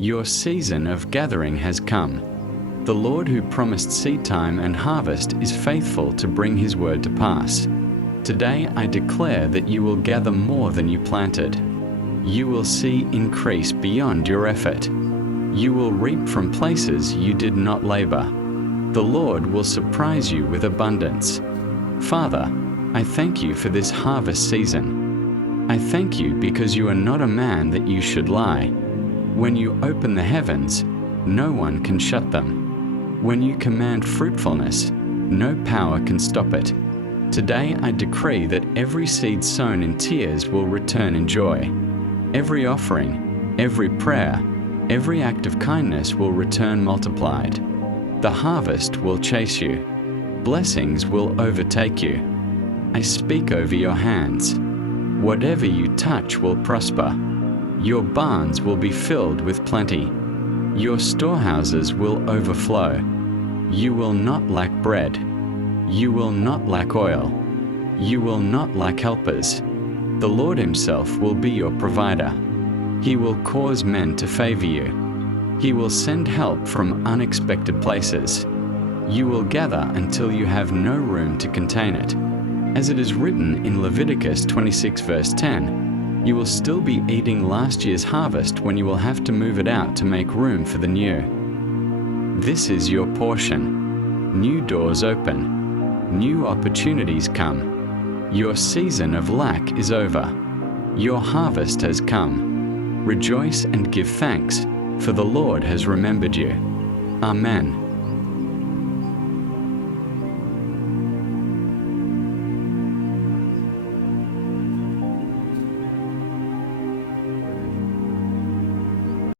Your season of gathering has come. The Lord who promised seed time and harvest is faithful to bring His word to pass. Today I declare that you will gather more than you planted. You will see increase beyond your effort. You will reap from places you did not labor. The Lord will surprise you with abundance. Father, I thank you for this harvest season. I thank you because you are not a man that you should lie. When you open the heavens, no one can shut them. When you command fruitfulness, no power can stop it. Today I decree that every seed sown in tears will return in joy. Every offering, every prayer, every act of kindness will return multiplied. The harvest will chase you. Blessings will overtake you. I speak over your hands. Whatever you touch will prosper. Your barns will be filled with plenty. Your storehouses will overflow. You will not lack bread. You will not lack oil. You will not lack helpers. The Lord Himself will be your provider. He will cause men to favor you. He will send help from unexpected places. You will gather until you have no room to contain it. As it is written in Leviticus 26 verse 10, you will still be eating last year's harvest when you will have to move it out to make room for the new. This is your portion. New doors open. New opportunities come. Your season of lack is over. Your harvest has come. Rejoice and give thanks, for the Lord has remembered you. Amen.